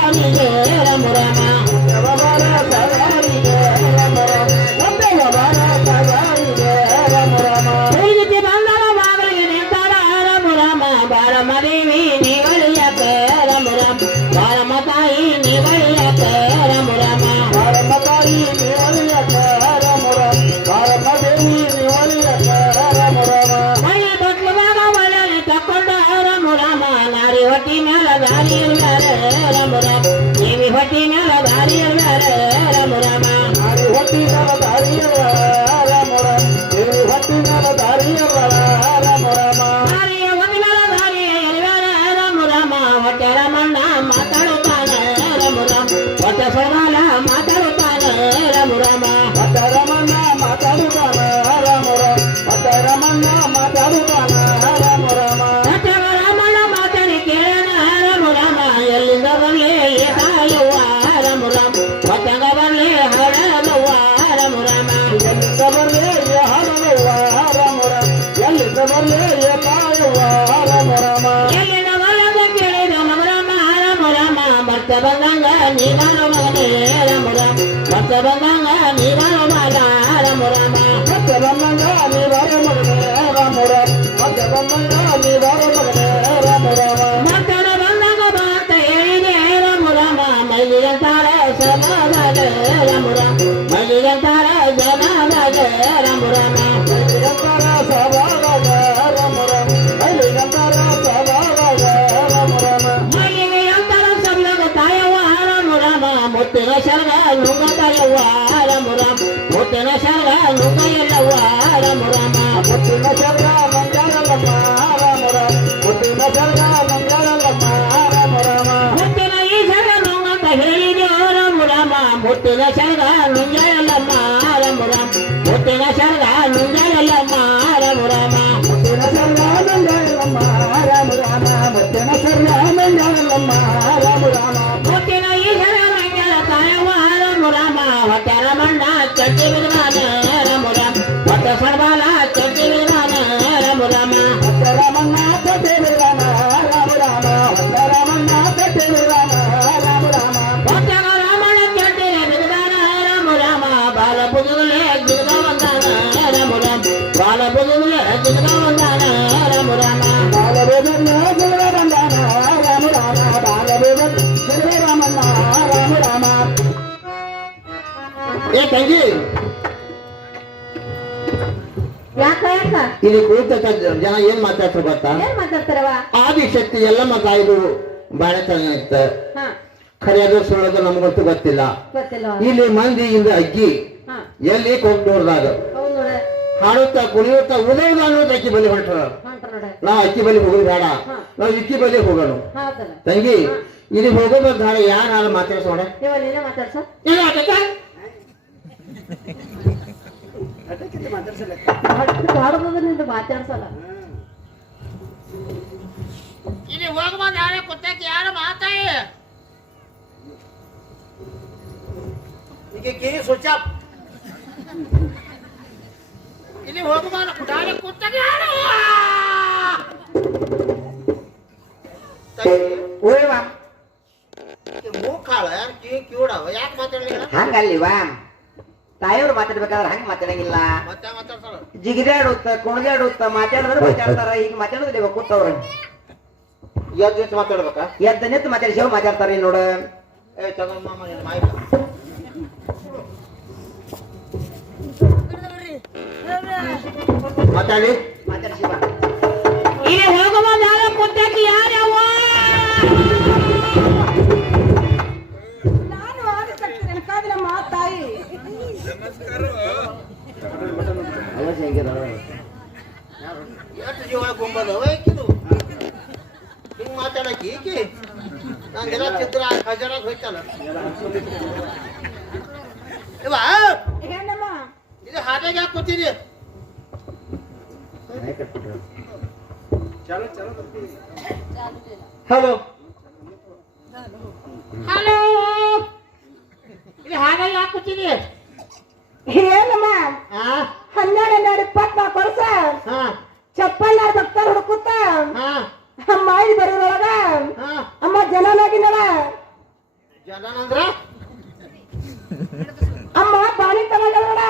Rama Rama வட்டினால் தாரியல் வேற పుట్టిన సర్గా మంగళమ్మ రామ రామ పుట్టిన సర్గా మంగళమ్మ 我千加个。ವಿರುದ್ಧ ಜನ ಏನ್ ಮಾತಾಡ್ತಾರೆ ಗೊತ್ತಾ? ಆದಿ ಶಕ್ತಿ ಆದಿಶಕ್ತಿ ಎಲ್ಲಮ್ಮ ತಾಯಿದು ಬಾಳ ಚೆನ್ನಾಗಿತ್ತ ಖರೆಯದು ಸುಳ್ಳೋದು ನಮ್ಗಂತೂ ಗೊತ್ತಿಲ್ಲ. ಇಲ್ಲಿ ಮಂದಿ ಇಂದ ಅಜ್ಜಿ ಎಲ್ಲಿ ಕೊಂಡ್ಬೋರ್ದಾಗ ಹಾಡುತ್ತಾ ಕುಣಿಯುತ್ತಾ ಉದೌದ ಅನ್ನೋದು ಅಕ್ಕಿ ಬಲಿ ಹೊಂಟ್ರ. ನಾ ಅಕ್ಕಿ ಬಲಿ ಹೋಗೋದು ಬೇಡ. ನಾವು ಇಕ್ಕಿ ಬಲಿ ಹೋಗೋಣ ತಂಗಿ ಇಲ್ಲಿ ಹೋಗೋ ಬಂದ ಯಾರು ಹಾಡು ಮಾತಾಡ್ಸೋಣ ಮಾತಾಡ್ಸ. ಅಕ್ಕಿಂದ ಇಲ್ಲಿ ಹೋಗ ಯಾರೇ ಕೊತ್ತಾಕಿ ಯಾರ ಮಾತಾಡಿ. ಈಗ ಇಲ್ಲಿ ಹೋಗ ಬಂದು ಕುಟಾರೆ ಕೊತ್ತಾಕಿ ಯಾರು ಮೂಕಾಳ ಯಾರು ಕಿವಿ ಕಿವಿಡವ ಯಾಕ್ ಮಾತಾಡಲಿಲ್ಲ? ಹಂಗಲ್ಲಿವಾ? ತಾಯಿಯವ್ರು ಮಾತಾಡ್ಬೇಕಾದ್ರೆ ಹಂಗ ಮಾತಾಡಂಗಿಲ್ಲ. ಜಿಗಿದಾಡುತ್ತ ಕುಣಿದಾಡುತ್ತ ಮಾತಾಡಿದ್ರೆ ಮಾತಾಡ್ತಾರ. ಈಗ ಮಾತಾಡೋದಿಲ್ಲ ಕೂತವ್ರ. ಎದ್ದ ನಿಂತು ಮಾತಾಡ್ಬೇಕಾ? ಎದ್ದ ಮಾತಾಡಿ ಮಾತಾಡಿಸಿ ಮಾತಾಡ್ತಾರ ನೋಡ. ಮಾತಾಡಿ. ಮಾತಾಡಿಸಿ ಈ ಹೋಗುವ ಯಾರ ಯಾವ? ಅವ ಹೆಂಗಿರ ಎಷ್ಟು ಜೀವ ಗುಂಬದ ಅವ ಹಾಕಿದು ಹಿಂಗೆ ಮಾತಾಡಕ್ಕೆ ಈಕಿ? ನಂಗೆಲ್ಲ ಚಿತ್ರ ಹಜಾರಾಗ ಹೋಯ್ತಲ್ಲ. ಇವ ಇದು ಹಾಗೆ ಯಾಕೆ ಕೂತೀರಿ ಹಲೋ. ಹಲೋ. ಇಲ್ಲಿ ಹಾಗೆ ಯಾಕೆ ಕೂತೀರಿ ಏನಮ್ಮ ಹನ್ನೆರಡು ಎರಡು ಇಪ್ಪತ್ನಾಲ್ಕು ವರ್ಷ ಚಪ್ಪಲ್ ಭಕ್ತರ ಹುಡುಕುತ್ತ? ಅಮ್ಮ ಇದು ಹಾ. ಅಮ್ಮ ಜನನಾಗಿ ಜನನ ಜನನಂದ್ರ? ಅಮ್ಮ ಬಾಣಿ ತಗೊಂಡ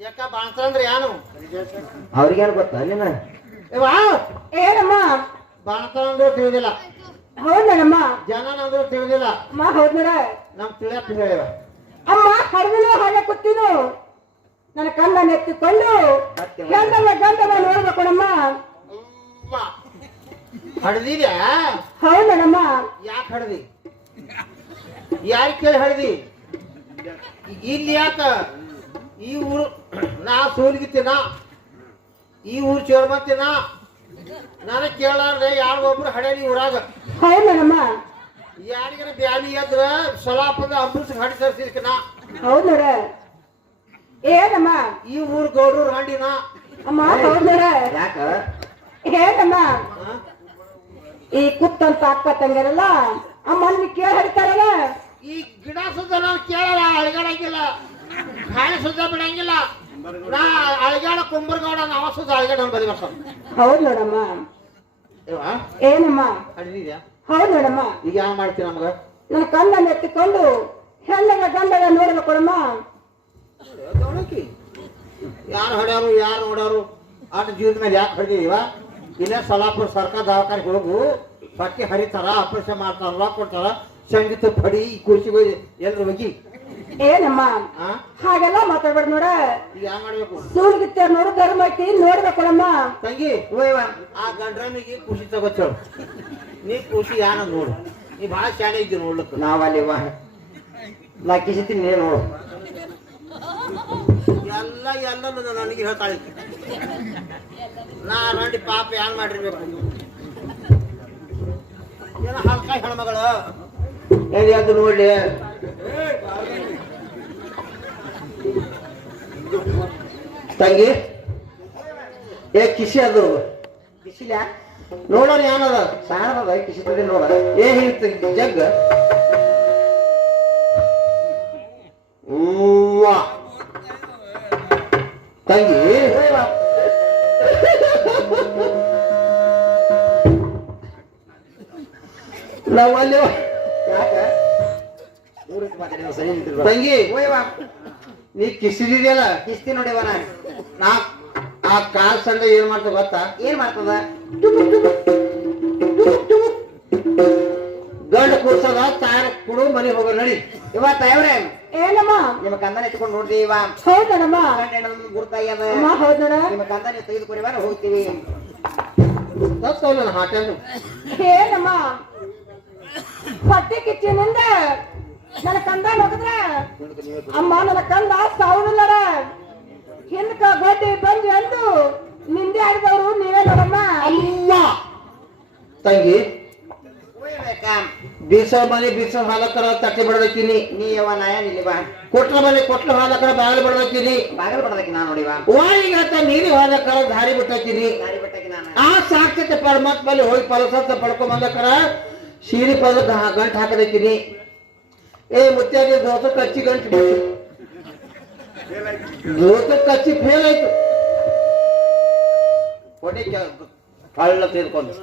ಯಾಕ ಬಾಣಸಂದ್ರ ಯಾನು? ಅವ್ರಿಗೇನು ಗೊತ್ತಾ ನಿನ್ನ? ಏನಮ್ಮ? ಬಾಣಸಂದ್ರ ತಿಳಿದಿಲ್ಲ. ಜನನ ಜನನಂದ್ರ ತಿಳಿದಿಲ್ಲ. ಅಮ್ಮ ಹೌದ್ ನಮ್ ತಿಳಿಯಪ್ಪ ಹೇಳಿದ ಅಮ್ಮ ಹಡಗಲು ಹಾಗೆ ಕೂತಿನು? ನನ್ನ ಕಣ್ಣ ನೆತ್ತಿಕೊಂಡು ಗಂಧವ ಗಂಧವ ಗಂಡವ ನೋಡ್ಬೇಕು ನಮ್ಮ ಹಡ್ದಿದ್ಯಾ? ಹೌದಮ್ಮ ಯಾಕೆ ಹಡ್ದಿ? ಯಾರ ಕೇಳಿ ಹಡ್ದಿ? ಇಲ್ಲಿ ಯಾಕ? ಈ ಊರು ನಾ ಸೋಲ್ಗಿತ್ತಿನ ಈ ಊರು ಚೇರ್ಮಂತಿನ ನನಗೆ ಕೇಳಾರ್ದೆ ಯಾರು ಒಬ್ರು ಹಡ್ಯಾರಿ ಊರಾಗ? ಹೌದಮ್ಮ ಯಾರಿಗಾರ ಬ್ಯಾನಿ ಎದ್ರ? ಸಲಾಪದ ಅಮೃತ ಹಡಿ ತರಿಸಿದ್ಕಿನ ಹೌದ್ ನೋಡ. ಏನಮ್ಮ? ಈ ಊರ್ ಗೌಡ್ರು ರಾಂಡಿನ ಅಮ್ಮ ಯಾಕ? ಏನಮ್ಮ? ಈ ಕುತ್ತಂತ ಅಕ್ಕ ತಂಗಿರಲ್ಲ ಅಮ್ಮ ಅಲ್ಲಿ ಕೇಳಿ ಹರಿತಾರಲ್ಲ ಈ ಗಿಡ ಸುದ್ದ ನಾನು ಕೇಳಲ್ಲ ಅಳಗಾಡಂಗಿಲ್ಲ ಗಾಳಿ ಸುದ್ದ ಬಿಡಂಗಿಲ್ಲ. ನಾ ಅಳಗಾಡ ಕುಂಬರ್ಗೌಡ ನಾವ ಸುದ್ದ ಅಳಗಾಡ ಬದಿ ಬರ್ತಾನ ಹೌದ್ ನೋಡಮ್ಮ. ಏನಮ್ಮ? ಹೌದ್ ನೋಡಮ್ಮ. ಈಗ ಯಾವ ಮಾಡ್ತೀನಿ ನಮ್ಗ? ನನ್ನ ಕಣ್ಣನ್ನು ಎತ್ತಿಕೊಂಡು ಹೆಣ್ಣಗ ಗಂಡಗ ನೋಡಬೇಕು ಕೊಡಮ್ಮ ಯಾರು ಹೊಡ್ಯಾರು ಯಾರು ನೋಡ್ಯಾರು? ಆಟ ಜೀವದ ಮೇಲೆ ಯಾಕೆ ಹೊಡೆದಿವ ಇಲ್ಲೇ ಸಲಾಪುರ ಸರ್ಕಾರ ದವಾಖಾನೆ ಹೋಗು ಪಟ್ಟಿ ಹರಿತಾರ ಆಪರೇಷನ್ ಮಾಡ್ತಾರ ಕೊಡ್ತಾರ ಸಂಗೀತ ಪಡಿ ಕುರ್ಚಿಗೆ ಎಲ್ರು ಹೋಗಿ. ಏನಮ್ಮ ಹಾಗೆಲ್ಲ ಮಾತಾಡ್ಬೇಡ ನೋಡ. ಯಾವ ಮಾಡ್ಬೇಕು? ಸೂಲ್ಗಿತ್ತಾರ ನೋಡು ಧರ್ಮ ಐತಿ ನೋಡ್ಬೇಕು ಕೊಡಮ್ಮ ತಂಗಿ ಓಯ್ವ ಆ ಗಂಡ್ರನಿಗೆ ಖುಷಿ ತಗೋಚೇಳು ನೀ ಖುಷಿ ಯಾನ ನೋಡು? ನೀ ಬಹಳ ಶಾಣೆ ಇದ್ದಿ ನೋಡ್ಲಿಕ್ಕೆ. ನಾವಲ್ಲಿ ವಾ ನಾ ಕಿಸಿತೀನಿ ನೀನು ನೋಡು. ಎಲ್ಲ ಎಲ್ಲ ನನಗೆ ಹೇಳ್ತಾಳೆ. ನಾ ರಂಡಿ ಪಾಪ ಏನ್ ಮಾಡಿರ್ಬೇಕು? ಏನ ಹಲ್ಕ ಹೆಣ್ಮಗಳು. ಏನ್ ಅದು ನೋಡಿ ತಂಗಿ ಏ ಕಿಸಿ ಅದು. ಕಿಸಿಲ ನೋಡೋಣ ಏನದ ಸಾಣದ ಕಿಸಿತದೆ ನೋಡ. ಏ ಹಿಂಗ್ ಜಗ್ಗ. ಹೂವಾ ತಂಗಿ. ನಾವಲ್ಲಿ ತಂಗಿ. ಓಯ್ವ ನೀ ಕಿಸಿದಿದೆಯಲ್ಲ? ಕಿಸ್ತಿ ನೋಡಿವ ನಾನು. ನಾ ಆ ಕಾಲ್ ಸಂಡ ಏನ್ ಮಾಡ್ತ ಗೊತ್ತಾ? ಏನ್ ಮಾಡ್ತದ? ಗಂಡ ಕೂರ್ಸದ ತಾರ ಕುಡು ಮನೆ ಹೋಗೋ ನಡಿ. ಇವತ್ತ ಇವ್ರೆ ಏನಮ್ಮ ನಿಮ್ಮ ಕಂದನ ಎತ್ಕೊಂಡು ನೋಡ್ದೇವ. ಹೌದಣಮ್ಮ ಗುರ್ತಾಯ್ಯದ ಗುರ್ತಾಗ್ಯದ ಅಮ್ಮ ಹೌದ್ ನೋಡ ನಿಮ್ಮ ಕಂದನ ತೆಗೆದುಕೊಡಿವ ಹೋಗ್ತೀವಿ. ತತ್ತವಲ್ಲ ಹಾಟೆಲ್ ಏನಮ್ಮ? ಹೊಟ್ಟೆ ಕಿಚ್ಚಿನಿಂದ ನನ್ನ ಕಂದ ನೋಡಿದ್ರ ಅಮ್ಮ ನನ್ನ ಕಂದ ಸಾವುದಿಲ್ಲಡ ಹಿಂದಕ ಗೋಟಿ ಬಂದು ಅಂದು ನಿಂದೆ ಆಡಿದವರು ನೀವೇ ನೋಡಮ್ಮ. ಅಲ್ಲ ತಂಗಿ. ಬೀಸ ಮನೆ ಬೀಸ ಹಾಲಕ್ಕರ ತಟ್ಟೆ ಬಡದಕ್ಕಿನಿ ನೀ ಯವ ನಾಯ ನಿಲ್ಲಿ ಬಾ ಕೊಟ್ಲ ಮನೆ ಕೊಟ್ಲ ಹಾಲಕ್ಕರ ಬಾಗಿಲು ಬಡದಕ್ಕಿನಿ ಬಾಗಲ್ ಪಡದಕ್ಕೆ ನಾ ನೋಡಿವ ವಾಯಿಗೆ ಹತ್ತ ನೀರಿ ಹಾಲಕ್ಕರ ದಾರಿ ಬಿಟ್ಟಕ್ಕಿನಿ ದಾರಿ ಬಿಟ್ಟಕ್ಕೆ ನಾನು ಆ ಸಾಕ್ಷತೆ ಪರಮಾತ್ಮಲ್ಲಿ ಹೋಗಿ ಫಲಸತ್ತ ಪಡ್ಕೊಂಡ್ ಬಂದಕ್ಕರ ಸೀರೆ ಪದ ಗಂಟು ಹಾಕದಕ್ಕಿನಿ ಏ ಮುತ್ಯಾಗಿ ದೋಸ ಕಚ್ಚಿ ಗಂಟು ದೋಸ ಕಚ್ಚಿ ಫೇಲ್ ಆಯ್ತು ಹೊಡೆ ಕಳ್ಳ ತೆಗೆದುಕೊಂಡು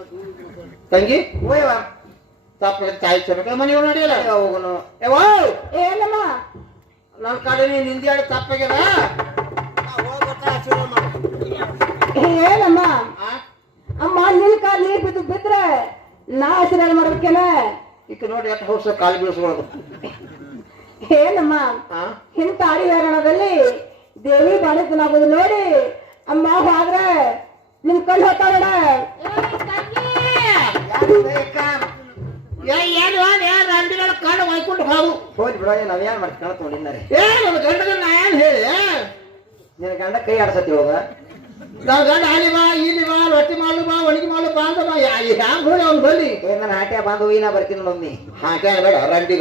ತಂಗಿ ಓಯ್ವ ತಪ್ಪ ತಾಯಿ ಚಮಕ ಮನೆ ನಡೆಯಲ್ಲ. ಹೋಗುನು. ಏನಮ್ಮ ನನ್ನ ಕಡೆ ನೀ ಹಿಂದಿಯಾಡ ತಪ್ಪಾಗ್ಯದ ಏನಮ್ಮ ಅಮ್ಮ ನಿನ್ ಕಾಲ್ ನೀರ್ ಬಿದ್ದು ಬಿದ್ರೆ ನಾ ಆಶೀರ್ವಾದ ಮಾಡ್ಬೇಕೇನ? ಈಗ ನೋಡಿ ಎಷ್ಟು ಹೌಸ ಕಾಲು ಬೀಳಿಸ್ಕೊಳ್ಳೋದು ಏನಮ್ಮ ಆ? ಅಡಿ ಅಡಿವೇರಣದಲ್ಲಿ ದೇವಿ ಬಾಳಿತನಾಗೋದು ನೋಡಿ ಅಮ್ಮ ಹೋದ್ರೆ ನಿಮ್ ಕಣ್ಣು ಹೋಗ್ತಾವಡ ಏ ಏನು ಏನು ಅಂಡಿಗಳ ಕಣ್ಣು ಒಯ್ಕೊಂಡು ಹೋಗು. ಹೋಗಿ ಬಿಡೋ ನಾವ್ ಏನ್ ಮಾಡ್ತೀವಿ? ಕಾಣತ್ ನೋಡಿದ್ದಾರೆ ಏ ನನ್ನ ಗಂಡಗ ನಾ ಏನು ಹೇಳಿ ನಿನ್ನ ಗಂಡ ಕೈ ಆಡ್ಸತಿ ಹೋಗ ನನ್ನ ಗಂಡ ಅಲ್ಲಿ ಬಾ ಇಲ್ಲಿ ಬಾ ರೊಟ್ಟಿ ಮಾಡು ಬಾ ಒಣಗಿ ಮಾಡು ಬಾ ಅಂತ ಬಾ ಹ್ಯಾಂಗ ಹೋಗಿ ಅವ್ನು ಬಲ್ಲಿ? ಏನ್ ನನ್ನ ಹಾಟ್ಯ ಬಾಂಧವಿ ನಾ ಬರ್ತೀನಿ ನೋಡ್ನಿ ಹಾಗೆ ಬೇಡ ರಂಡಿ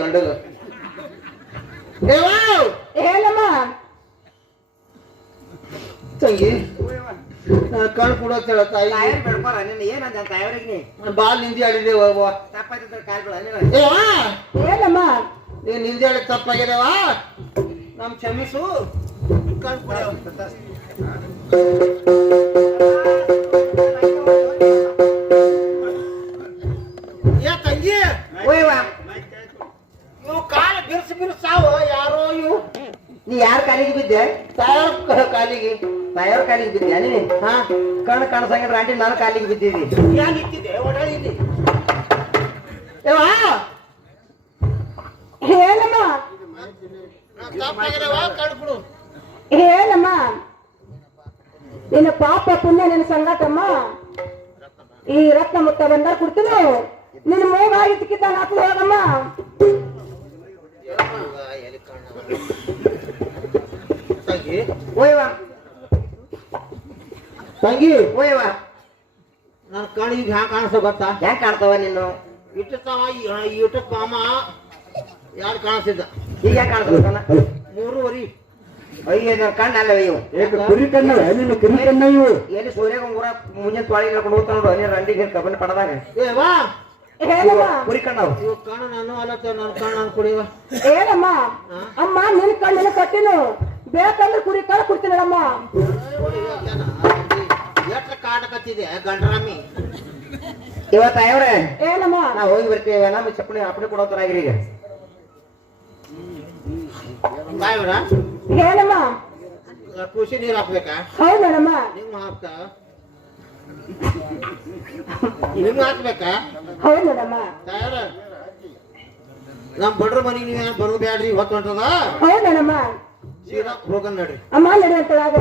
ಏವಾ ಏನಮ್ಮ ತಂಗಿ. ನಾನು ಕಣ್ ಕೊಡೋ ಹೇಳ ತಾಯಿ. ತಾಯರ್ ಬೆಳ್ಕೊರ ನಿನ್ನ ಏನಂತ ತಾಯವ್ರಿಗೆ ನೀ? ನಾನು ಬಾಲ್ ನಿಂದಿ ಆಡಿದೆ ತಪ್ಪಾಯ್ತಿದ್ರೆ ಕಾಲ್ ಬಿಡ ನೀನು ಏವಾ ಏನಮ್ಮ? ನೀನ್ ನಿಂದಿ ಆಡಿ ತಪ್ಪಾಗಿದೆವ ನಮ್ ಕ್ಷಮಿಸು. ಕಣ್ ಕೊಡ ನಾನು ಕಾಲಿಗೆ ಬಿದ್ದಿದ್ದಿ ಏನ್ ಇತ್ತಿದೆ ಇಲ್ಲಿ ಏವಾ ಹೇಳಮ್ಮ. ನಿನ್ನ ಪಾಪ ಪುಣ್ಯ ನಿನ್ನ ಸಂಗಾಟಮ್ಮ ಈ ರತ್ನ ಮುತ್ತ ಬಂದಾಗ ಕೊಡ್ತೀನಿ ನಿನ್ನ ಮೂಗ ಇದ್ದಕ್ಕಿದ್ದ ಹಾಕ್ಲು ಹೋಗಮ್ಮ. ತಂಗಿ? ಓಯ್ವಾ ತಂಗಿ? ಓಯ್ವಾ ನನ್ನ ಕಣ್ಣಿಗೆ ಹ್ಯಾಂಗ ಕಾಣಿಸ್ತ ಗೊತ್ತಾ? ಹೆಂಗ್ ಕಾಣ್ತಾವ ನೀನು? ಇಟ್ಟತಾವ ಇಟ್ಟು ಪಾಮ ಯಾರು ಕಾಣಿಸ್ತಿದ್ದ ಈಗ ಹೆಂಗ್ ಕಾಣಿಸ್ತಾನ ಮೂರುವರಿ. ಅಯ್ಯ ನನ್ನ ಕಣ್ಣು ಅಲ್ಲ ಇವು. ಏಕ ಕುರಿ ಕಣ್ಣವ ನಿನ್ನ ಕುರಿ ಕಣ್ಣ ಇವು. ಎಲ್ಲಿ ಸೂರ್ಯಾಗ ಊರ ಮುಂಜಾನೆ ತೊಳಿ ಹೇಳ್ಕೊಂಡು ಹೋಗ್ತಾನ ನೋಡು ನೀನು ರಂಡಿಗೆ ಕಬ್ಬನ ಪಡದಾಗ ಏವಾ ಹೇಳಮ್ಮ. ಕುರಿ ಕಣ್ಣವು ಇವು ಕಣ್ಣು ನಾನು ಅಲ್ಲತ್ತ ನನ್ನ ಕಣ್ಣು ನಾನು ಏನಮ್ಮ ಹೇಳಮ್ಮ. ಅಮ್ಮ ನಿನ್ ಕಣ್ಣಿನ ಕಟ್ಟಿನು. ಬೇಕಂದ್ರೆ ಕುರಿ ಕಣ್ಣ ಕುಡ್ತೀನಿ ಎಷ್ಟು ಕಾಟಕತ್ತಿದೆ ಗಂಡ್ರಾಮಿ ಇವತ್ತ ಅಯ್ಯವ್ರೆ ಏನಮ್ಮ ನಾ ಹೋಗಿ ಬರ್ತೀವಿ ನಮ್ಮ ಚಪ್ಪಣಿ ಅಪ್ಪಣೆ ಕೊಡೋತರಾಗಿರಿ ಈಗ. ಬಾಯ್ಬಿಡ ಏನಮ್ಮ ಖುಷಿ ನೀರು ಹಾಕ್ಬೇಕಾ? ಹೌದಮ್ಮ ನಿಮ್ಮ. ಹಾಕ್ತ? ನಿಮ್ಮ ಹಾಕ್ಬೇಕಾ? ಹೌದಮ್ಮ ತಯಾರ? ನಮ್ ಬಡ್ರ ಮನೆಗೆ ನೀವು ಬರೋದು ಬ್ಯಾಡ್ರಿ ಇವತ್ತು ಹೊಂಟದ? ಹೌದಮ್ಮ ಸೀದಾ ಹೋಗನ್ ನಡ್ರಿ. ಅಮ್ಮ ನಡೆಯುವಂತಳಾಗ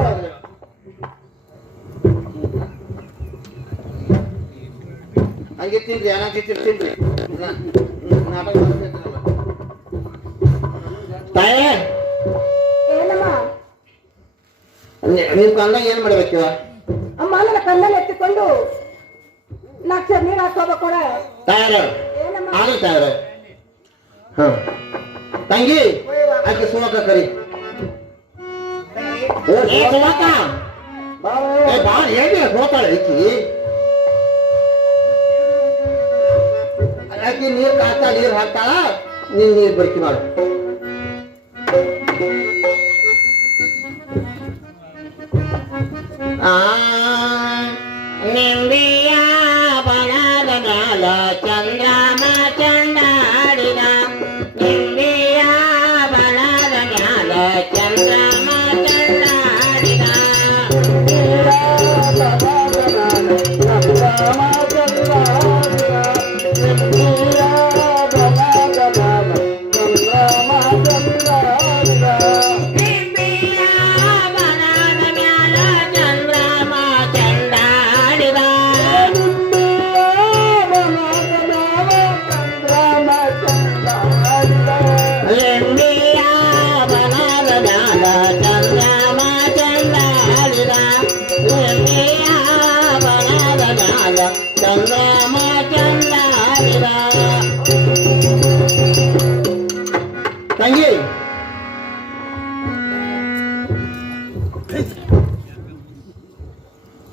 ಹಂಗೆ ತಿನ್ರಿ ಏನಾಗಿ ತಿನ್ರಿ. ನಾಟಕ. ತಾಯೇ ಏನಮ್ಮ? ನಿ- ನಿಮ್ ಕಂದಾಗ ಏನ್ ಮಾಡ್ಬೇಕು ಇವ? ಅಮ್ಮ ನನ್ನ ಕಣ್ಣಲ್ಲಿ ಎತ್ತಿಕೊಂಡು ನಾಲ್ಕು ಸರಿ ನೀರು ಹಾಕೋಬೇಕು ತಯಾರ ಏನಮ್ಮ? ಆಗಲಿ ತಯಾರ. ಹ ತಂಗಿ ಆಕೆ ಸುಮಕ ಕರಿ. ಏ ಸುಮಕ ಬಾ ಹೇಗೆ ಹೋಗ್ತಾಳೆ ಈಕಿ. ಆಕಿ ನೀರ್ ಕಾಸ್ತಾ ನೀರ್ ಹಾಕ್ತಾಳ? ನೀನ್ ನೀರ್ ಬರ್ಕಿ ಮಾಡು ಆ ನಿಂಬಿಯ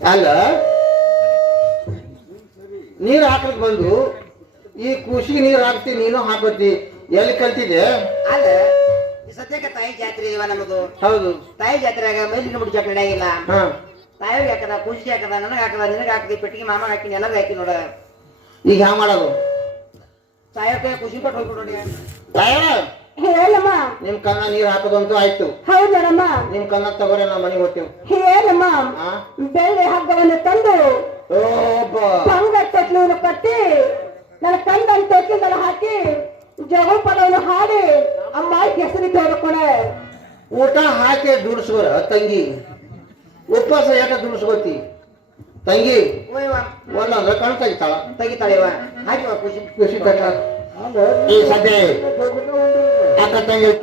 ಅಲ್ಲ? ನೀರು ಹಾಕಕ್ ಬಂದು ಈ ಖುಷಿಗೆ ನೀರು ಹಾಕ್ತಿ ನೀನು ಹಾಕೋತಿ ಎಲ್ಲಿ ಕಲ್ತಿದೆ ಅಲ್ಲ ಈ ಸದ್ಯಕ್ಕೆ ತಾಯಿ ಜಾತ್ರೆ ಇಲ್ವಾ ನಮ್ಮದು ಹೌದು. ತಾಯಿ ಜಾತ್ರೆಯಾಗ ಆಗ ಮುಡಿ ಜಾತ್ರೆ ನಡೆಯಾಗಿಲ್ಲ ಹಾ. ತಾಯಿಗೆ ಹಾಕದ ಖುಷಿ ಹಾಕದ ನನಗೆ ಹಾಕದ ನಿನಗೆ ಹಾಕದಿ ಪೆಟ್ಟಿಗೆ ಮಾಮ ಹಾಕಿ ಎಲ್ಲರೂ ಹಾಕಿ ನೋಡ. ಈಗ ಹ್ಯಾಂಗ ಮಾಡೋದು? ತಾಯಕ್ಕೆ ಖುಷಿ ಪಟ್ಟು ಹೋಗ್ಬಿಟ್ಟು ನೋಡಿ. ತಾಯಣ್ಣ ಹೇಳಮ್ಮ ನಿಮ್ ಕನ್ನ ನೀರ್ ಹಾಕದಂತ ಆಯ್ತು. ಹೌದಮ್ಮ ನಿಮ್ ಕನ್ನ ತಗೋರೆ ನಾ ಮನೆಗೆ ಹೋಗ್ತೇವೆ ಹೇಳಮ್ಮ ಬೆಳ್ಳಿ ಹಗ್ಗವನ್ನು ತಂದು ಪಂಗಟ್ಟನ್ನು ಕಟ್ಟಿ ನನ್ನ ಕಂದನ್ ತೆಕ್ಕಿಂದಲ್ಲ ಹಾಕಿ ಜಗಳ ಪದವನ್ನು ಹಾಡಿ ಅಮ್ಮ ಹೆಸರಿಗೆ ತೋರ್ಕೊಳೆ ಊಟ ಹಾಕಿ ದುಡಿಸ್ಕೋರ ತಂಗಿ. ಉಪವಾಸ ಯಾಕ ದುಡಿಸ್ಕೋತಿ? ತಂಗಿ. ಓಯ್ವ ಒಂದೊಂದ್ರೆ ಕಣ್ ತೆಗಿತಾಳ. ತೆಗಿತಾಳೆವ ಹಾಕಿವ ಖುಷಿ. ಖುಷಿ ತಕ್ಕ. ಈ ಸದ್ಯ ಅಕ್ಕ ತಂಗಿ